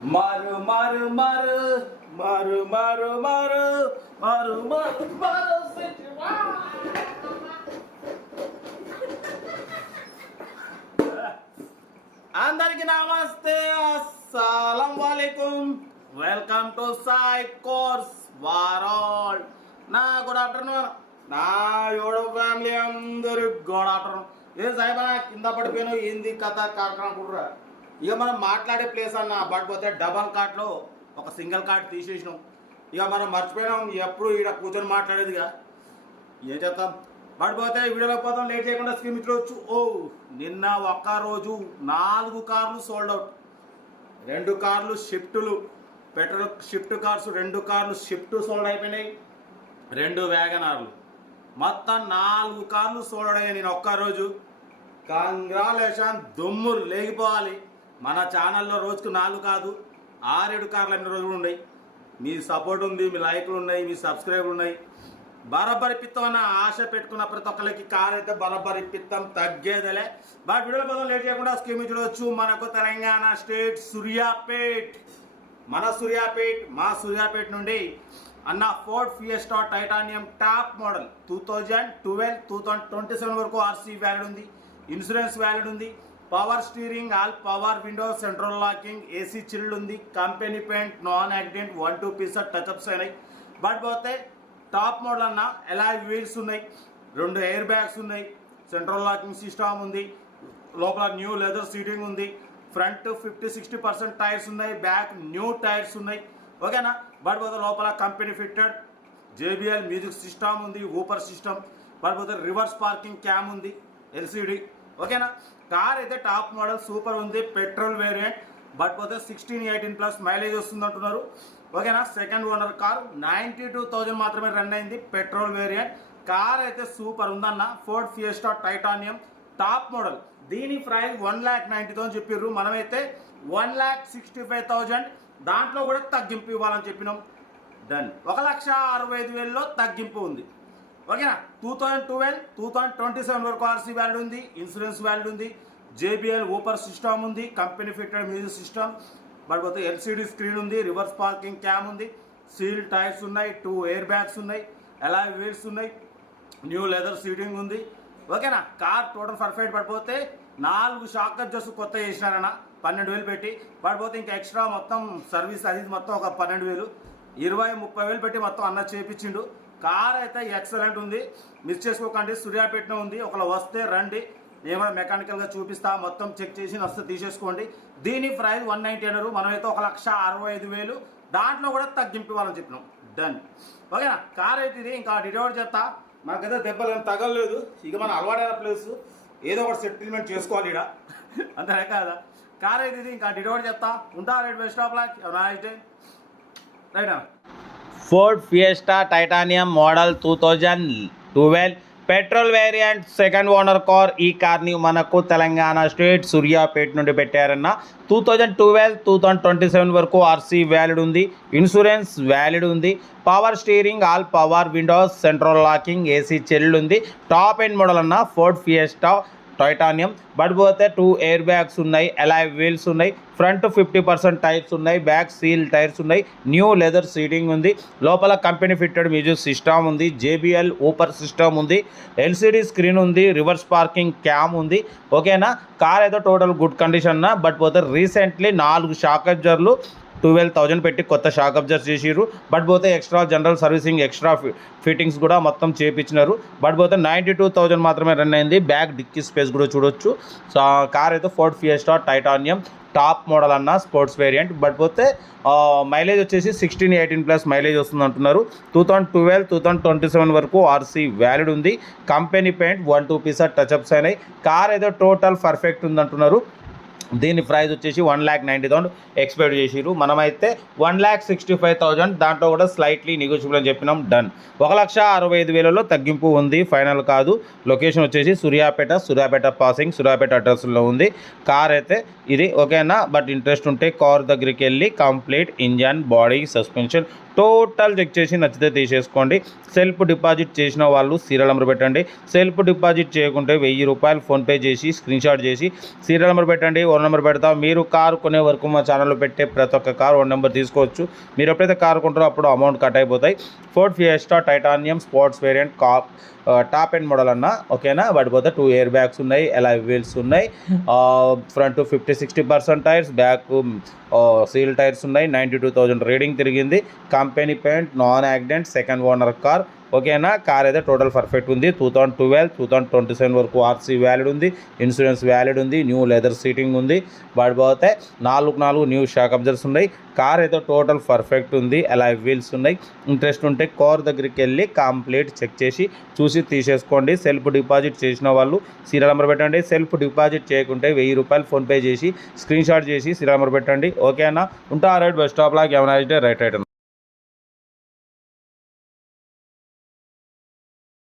మారు మారు మారు మారు మారు మారు మారు మారు మారు అందరికి నమస్తే, అస్సలం వాలేకుం. వెల్కమ్ టు సాయి కోర్స్ వారాల్. నా గుడ్ ఆఫ్టర్నూన్, నా యూట్యూబ్ ఫ్యామిలీ అందరు గుడ్ ఆఫ్టర్నూన్. ఏ సాయిబా కింద పడిపోయినా ఏంది కథ కార్యక్రమం కూడా. ఇక మనం మాట్లాడే ప్లేస్ అన్న పడిపోతే డబల్ కార్ట్లో ఒక సింగిల్ కార్డ్ తీసేసినాం. ఇక మనం మర్చిపోయినాం ఎప్పుడు ఇక్కడ కూర్చొని మాట్లాడేదిగా. ఏం చేస్తాం, పడిపోతే వీడియోలో పోతాం. లేట్ చేయకుండా స్క్రీన్ ఇట్లవచ్చు. నిన్న ఒక్క రోజు 4 కార్లు సోల్డ్ అవుట్. 2 కార్లు షిఫ్టులు, పెట్రోల్ షిఫ్ట్ కార్స్ 2 కార్లు షిఫ్ట్ సోల్డ్ అయిపోయినాయి. 2 వ్యాగనార్లు, మొత్తం 4 కార్లు సోల్డ్ అయ్యాయి నేను ఒక్కరోజు. కంగ్రాలేషన్, దుమ్ములు లేగిపోవాలి. మన ఛానల్లో రోజుకు 4 కాదు 6-7 కార్లు అన్ని రోజులు ఉన్నాయి. మీ సపోర్ట్ ఉంది, మీ లైక్లు ఉన్నాయి, మీ సబ్స్క్రైబర్లు ఉన్నాయి. బరాబరి పిత్తం అన్న ఆశ పెట్టుకున్న ప్రతి ఒక్కరికి కార్ అయితే బరాబరి పిత్తం తగ్గేదేలే. బట్ వీడియోలో పోదాం, లేట్ చేయకుండా స్కీమ్ చూడవచ్చు. మనకు తెలంగాణ స్టేట్ సూర్యాపేట్, మా సూర్యాపేట్ నుండి అన్న Ford Fiesta Titanium top model 2012-2027 వరకు ఆర్సీ వ్యాలిడ్ ఉంది, ఇన్సూరెన్స్ వ్యాలిడ్ ఉంది, power steering, all power window, central locking, AC chilled ఉంది, company paint, non accident 1-2 pieces touch ups అయినాయి. బట్ పోతే టాప్ మోడల్ అన్న ఎలాయ్ వీల్స్ ఉన్నాయి, 2 ఎయిర్ బ్యాగ్స్ ఉన్నాయి, central locking system ఉంది, లోపల న్యూ లెదర్ సీటింగ్ ఉంది, ఫ్రంట్ 50-60% టైర్స్ ఉన్నాయి, బ్యాక్ న్యూ టైర్స్ ఉన్నాయి. ఓకేనా. బట్ పోతే లోపల company fitted JBL music system ఉంది, ఊపర్ సిస్టమ్. బట్ పోతే రివర్స్ పార్కింగ్ క్యామ్ ఉంది, LCD. ఓకేనా. కార్ అయితే టాప్ మోడల్ సూపర్ ఉంది, పెట్రోల్ వేరియంట్. బట్ పోతే 16-18+ మైలేజ్ వస్తుంది అంటున్నారు. ఓకేనా. సెకండ్ ఓనర్ కార్, 92,000 మాత్రమే రన్ అయింది, పెట్రోల్ వేరియంట్. కార్ అయితే సూపర్ ఉందన్న. Ford Fiesta Titanium top model. దీని ప్రైస్ 1,90,000 చెప్పారు. మనమైతే 1,65,000, దాంట్లో కూడా తగ్గింపు ఇవ్వాలని చెప్పినాం. డన్. 1,65,000లో తగ్గింపు ఉంది. ఓకేనా. 2012-2027 వరకు ఆర్సీ వ్యాలిడ్ ఉంది, ఇన్సూరెన్స్ వ్యాలిడ్ ఉంది, JBL ఊపర్ సిస్టమ్ ఉంది, company fitted music system. But పోతే LCD స్క్రీన్ ఉంది, రివర్స్ పార్కింగ్ క్యామ్ ఉంది, సీల్ టైర్స్ ఉన్నాయి, 2 ఎయిర్ బ్యాగ్స్ ఉన్నాయి, అలాయ్ వీల్స్ ఉన్నాయి, న్యూ లెదర్ సీటింగ్ ఉంది. ఓకేనా. Car total perfect. పడిపోతే 4 షాక్ అడ్జస్ట్ కొత్త చేసినారన్న 12,000 పెట్టి. పడిపోతే ఇంకా ఎక్స్ట్రా మొత్తం సర్వీస్ అది మొత్తం ఒక 12,000, 20-30,000 పెట్టి మొత్తం అన్న చేపించిండు. కార్ అయితే ఎక్సలెంట్ ఉంది, మిస్ చేసుకోకండి. సూర్యాపేటలో ఉంది. ఒకవేళ వస్తే రండి, ఏమైనా మెకానికల్గా చూపిస్తా, మొత్తం చెక్ చేసి వస్తే తీసేసుకోండి. దీని ప్రైస్ 190 అన్నారు. మనమైతే 1,65,000, దాంట్లో కూడా తగ్గింపు ఇవ్వాలని చెప్పినాం. డన్. ఓకేనా. కార్ అయితే ఇది. ఇంకా డెలివరీ చేస్తా. మనకైతే దెబ్బలు ఏం తగలలేదు. ఇక మన అలవాటైన ప్లేస్ ఏదో ఒకటి సెటిల్మెంట్ చేసుకోవాలి ఇక్కడ, అంతే కదా. కార్ అయితే ఇది. ఇంకా డెలివరీ చేస్తా. ఉంటా. Right, best of luck, right right. Ford Fiesta titanium model 2012 petrol variant, second owner car. ఈ కార్ని మనకు తెలంగాణ స్టేట్ సూర్యాపేట్ నుండి పెట్టారన్న. 2012-2027 వరకు ఆర్సీ వ్యాలిడ్ ఉంది, ఇన్సూరెన్స్ వ్యాలిడ్ ఉంది, power steering, all power Windows, central locking, AC chilled ఉంది. టాప్ ఎండ్ మోడల్ అన్న Ford Fiesta titanium. But పోతే 2 ఎయిర్ బ్యాగ్స్ ఉన్నాయి, అలాయ్ వీల్స్ ఉన్నాయి, ఫ్రంట్ 50% టైర్స్ ఉన్నాయి, బ్యాక్ సీల్ టైర్స్ ఉన్నాయి, న్యూ లెదర్ సీటింగ్ ఉంది, లోపల కంపెనీ ఫిట్టెడ్ మ్యూజిక్ సిస్టమ్ ఉంది, JBL ఊపర్ సిస్టమ్ ఉంది, LCD స్క్రీన్ ఉంది, రివర్స్ పార్కింగ్ క్యామ్ ఉంది. ఓకేనా. కార్ అయితే టోటల్ గుడ్ కండిషన్. బట్ పోతే రీసెంట్లీ 4 షాక్ అబ్జర్వర్లు 12,000 పెట్టి కొత్త షాక్ అబ్జర్వ్ చేసిర్రు. బట్ పోతే extra general servicing, extra fittings కూడా మొత్తం చేపించినారు. బట్ పోతే 92,000 మాత్రమే రన్ అయింది. బ్యాక్ డిక్కీ స్పేస్ కూడా చూడొచ్చు. సో కార్ అయితే Ford Fiesta Titanium top model అన్న, స్పోర్ట్స్ వేరియంట్. బట్ పోతే మైలేజ్ వచ్చేసి 16-18+ మైలేజ్ వస్తుంది అంటున్నారు. 2012-2027 వరకు ఆర్సీ వ్యాలిడ్ ఉంది, కంపెనీ పెయింట్ 1-2 పీసెస్ టచ్అప్స్ అయినాయి. కార్ అయితే టోటల్ పర్ఫెక్ట్ ఉంది అంటున్నారు. దీని ప్రైస్ వచ్చేసి 1,90,000 ఎక్స్పెక్ట్ చేసిరు. మనమైతే 1,65,000, దాంట్లో కూడా స్లైట్లీ నెగోషియబుల్ అని చెప్పినాం. డన్. 1,65,000లో తగ్గింపు ఉంది, ఫైనల్ కాదు. లొకేషన్ వచ్చేసి సూర్యాపేట పాసింగ్, సూర్యాపేట అడ్రస్లో ఉంది. కార్ అయితే ఇది. ఓకేనా. బట్ ఇంట్రెస్ట్ ఉంటే కార్ దగ్గరికి వెళ్ళి complete engine, body, suspension total check చేసి నచ్చితే తీసేసుకోండి. సెల్ఫ్ డిపాజిట్ చేసిన వాళ్ళు సీరియల్ నెంబర్ పెట్టండి. సెల్ఫ్ డిపాజిట్ చేయకుంటే 1000 రూపాయలు ఫోన్పే చేసి స్క్రీన్షాట్ చేసి సీరియల్ నెంబర్ పెట్టండి. ఓన్ నెంబర్ పెడతాం. మీరు కారు కొనే వరకు మా ఛానల్లో పెట్టే ప్రతి ఒక్క కారు ఓన్ నెంబర్ తీసుకోవచ్చు. మీరు ఎప్పుడైతే కారు కొంటారో అప్పుడు అమౌంట్ కట్ అయిపోతాయి. Ford fiesta titanium sports variant top end model అన్న, ఓకేనా. పడిపోతే 2 ఎయిర్ బ్యాగ్స్ ఉన్నాయి, అలాయ్ వీల్స్ ఉన్నాయి, front 50-60% tyres, back seal tyres ఉన్నాయి. 92,000 రీడింగ్ తిరిగింది. Company paint, non accident, second owner car, ఓకేనా. కార్ అయితే టోటల్ పర్ఫెక్ట్ ఉంది. 2012-2027 వరకు ఆర్సీ వ్యాలిడ్ ఉంది, ఇన్సూరెన్స్ వ్యాలిడ్ ఉంది, న్యూ లెదర్ సీటింగ్ ఉంది. పడిపోతే 4 న్యూ షాక్ అబ్జర్వ్స్ ఉన్నాయి. కార్ అయితే టోటల్ పర్ఫెక్ట్ ఉంది, అలాయ్ వీల్స్ ఉన్నాయి. ఇంట్రెస్ట్ ఉంటే కార్ దగ్గరికి వెళ్ళి కంప్లీట్ చెక్ చేసి చూసి తీసేసుకోండి. సెల్ఫ్ డిపాజిట్ చేసిన వాళ్ళు సీరియల్ నెంబర్ పెట్టండి. సెల్ఫ్ డిపాజిట్ చేయకుంటే 1000 రూపాయలు ఫోన్పే చేసి స్క్రీన్షాట్ చేసి సీరియల్ నెంబర్ పెట్టండి, ఓకేనా. ఉంటా రైట్ బస్ స్టాప్ లాగా ఏమైనా అయితే రైట్